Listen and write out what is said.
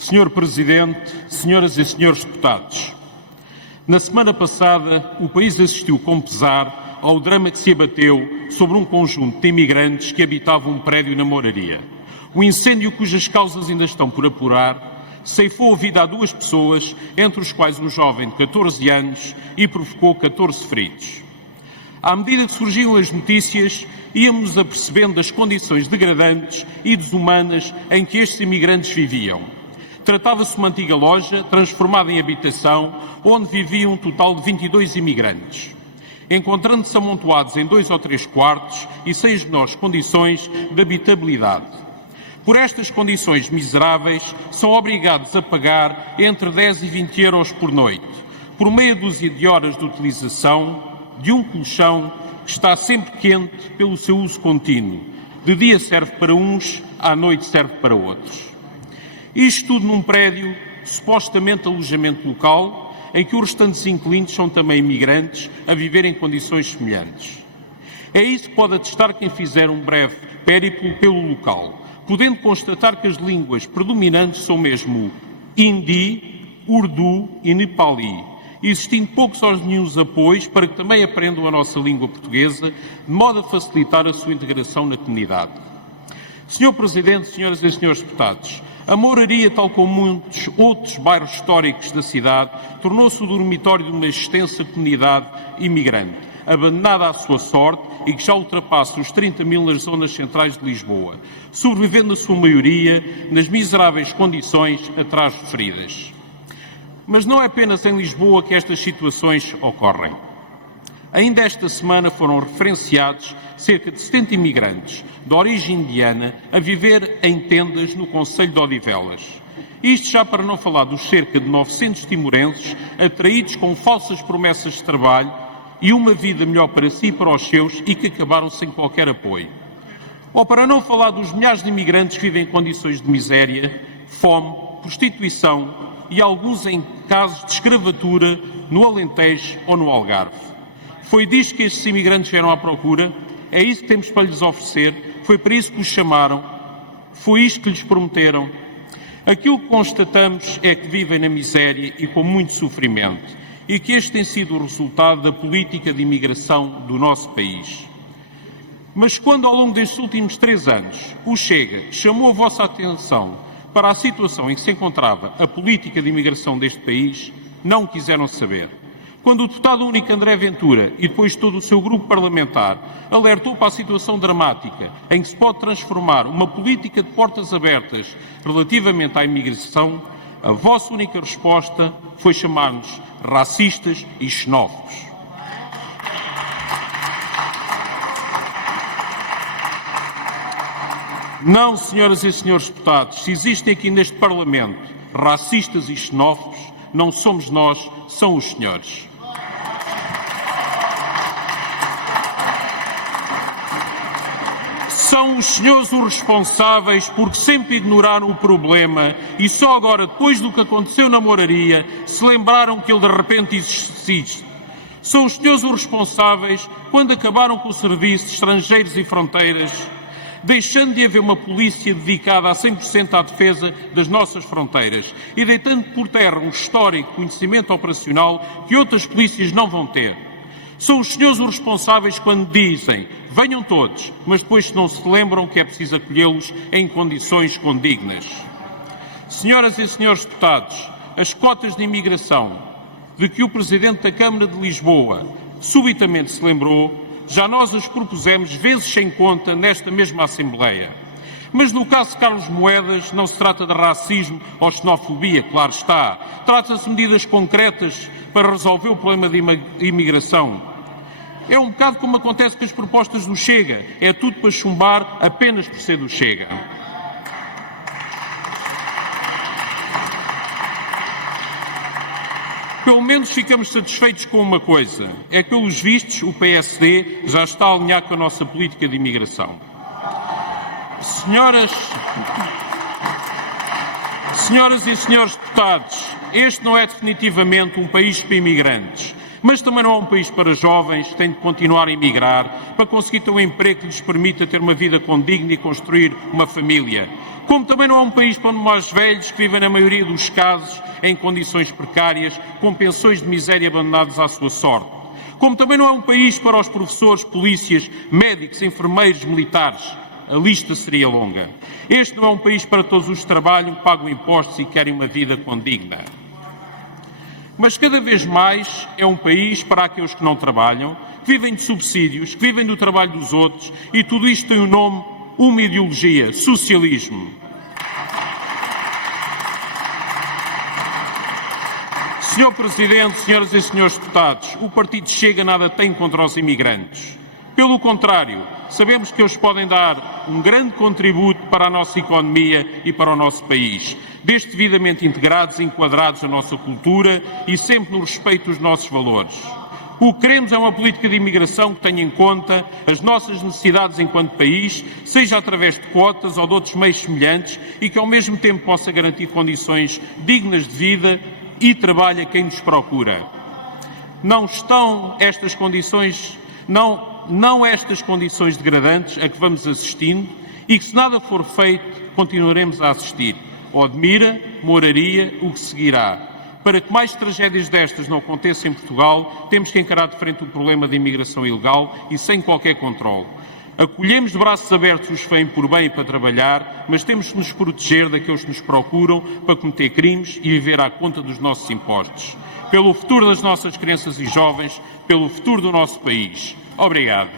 Senhor Presidente, senhoras e senhores deputados, na semana passada o país assistiu com pesar ao drama que se abateu sobre um conjunto de imigrantes que habitavam um prédio na Mouraria. O incêndio, cujas causas ainda estão por apurar, ceifou a vida a 2 pessoas, entre os quais um jovem de 14 anos, e provocou 14 feridos. À medida que surgiam as notícias, íamos apercebendo das condições degradantes e desumanas em que estes imigrantes viviam. Tratava-se de uma antiga loja, transformada em habitação, onde viviam um total de 22 imigrantes, encontrando-se amontoados em 2 ou 3 quartos e sem as menores condições de habitabilidade. Por estas condições miseráveis, são obrigados a pagar entre 10 e 20 euros por noite, por meia dúzia de horas de utilização de um colchão que está sempre quente pelo seu uso contínuo. De dia serve para uns, à noite serve para outros. Isto tudo num prédio, supostamente alojamento local, em que os restantes inquilinos são também imigrantes, a viver em condições semelhantes. É isso que pode atestar quem fizer um breve périplo pelo local, podendo constatar que as línguas predominantes são mesmo hindi, urdu e nepali, existindo poucos ou nenhuns apoios para que também aprendam a nossa língua portuguesa, de modo a facilitar a sua integração na comunidade. Senhor Presidente, senhoras e senhores deputados, a Mouraria, tal como muitos outros bairros históricos da cidade, tornou-se o dormitório de uma extensa comunidade imigrante, abandonada à sua sorte e que já ultrapassa os 30 mil nas zonas centrais de Lisboa, sobrevivendo na sua maioria nas miseráveis condições atrás referidas. Mas não é apenas em Lisboa que estas situações ocorrem. Ainda esta semana foram referenciados cerca de 70 imigrantes de origem indiana a viver em tendas no concelho de Odivelas. Isto já para não falar dos cerca de 900 timorenses atraídos com falsas promessas de trabalho e uma vida melhor para si e para os seus e que acabaram sem qualquer apoio. Ou para não falar dos milhares de imigrantes que vivem em condições de miséria, fome, prostituição e alguns em casos de escravatura no Alentejo ou no Algarve. Foi disto que estes imigrantes vieram à procura? É isso que temos para lhes oferecer? Foi para isso que os chamaram? Foi isto que lhes prometeram? Aquilo que constatamos é que vivem na miséria e com muito sofrimento e que este tem sido o resultado da política de imigração do nosso país. Mas quando ao longo destes últimos 3 anos o Chega chamou a vossa atenção para a situação em que se encontrava a política de imigração deste país, não quiseram saber. Quando o deputado único André Ventura e depois todo o seu grupo parlamentar alertou para a situação dramática em que se pode transformar uma política de portas abertas relativamente à imigração, a vossa única resposta foi chamar-nos racistas e xenófobos. Não, senhoras e senhores deputados, se existem aqui neste Parlamento racistas e xenófobos, não somos nós, são os senhores. São os senhores os responsáveis porque sempre ignoraram o problema e só agora, depois do que aconteceu na Mouraria, se lembraram que ele de repente existe. São os senhores os responsáveis quando acabaram com o Serviço de Estrangeiros e Fronteiras, deixando de haver uma polícia dedicada a 100% à defesa das nossas fronteiras e deitando por terra um histórico conhecimento operacional que outras polícias não vão ter. São os senhores os responsáveis quando dizem venham todos, mas depois não se lembram que é preciso acolhê-los em condições condignas. Senhoras e senhores deputados, as cotas de imigração de que o Presidente da Câmara de Lisboa subitamente se lembrou, já nós as propusemos vezes sem conta nesta mesma Assembleia. Mas no caso de Carlos Moedas não se trata de racismo ou xenofobia, claro está. Trata-se de medidas concretas para resolver o problema de imigração. É um bocado como acontece com as propostas do Chega. É tudo para chumbar apenas por ser do Chega. Pelo menos ficamos satisfeitos com uma coisa. É que, pelos vistos, o PSD já está a alinhar com a nossa política de imigração. Senhoras e senhores deputados, este não é definitivamente um país para imigrantes. Mas também não é um país para jovens que têm de continuar a emigrar para conseguir ter um emprego que lhes permita ter uma vida condigna e construir uma família. Como também não é um país para mais velhos que vivem, na maioria dos casos, em condições precárias, com pensões de miséria abandonados à sua sorte. Como também não é um país para os professores, polícias, médicos, enfermeiros, militares. A lista seria longa. Este não é um país para todos os que trabalham, pagam impostos e querem uma vida condigna. Mas cada vez mais é um país para aqueles que não trabalham, que vivem de subsídios, que vivem do trabalho dos outros, e tudo isto tem um nome, uma ideologia: socialismo. Senhor Presidente, senhoras e senhores deputados, o Partido Chega nada tem contra os imigrantes. Pelo contrário, sabemos que eles podem dar um grande contributo para a nossa economia e para o nosso país, desde devidamente integrados e enquadrados na nossa cultura e sempre no respeito dos nossos valores. O que queremos é uma política de imigração que tenha em conta as nossas necessidades enquanto país, seja através de quotas ou de outros meios semelhantes, e que ao mesmo tempo possa garantir condições dignas de vida e trabalho a quem nos procura. Não estão estas condições, não estas condições degradantes a que vamos assistindo, e que, se nada for feito, continuaremos a assistir. Odmira, Moraria, o que seguirá. Para que mais tragédias destas não aconteçam em Portugal, temos que encarar de frente o problema da imigração ilegal e sem qualquer controle. Acolhemos de braços abertos os que vêm por bem e para trabalhar, mas temos que nos proteger daqueles que nos procuram para cometer crimes e viver à conta dos nossos impostos. Pelo futuro das nossas crianças e jovens, pelo futuro do nosso país. Obrigado.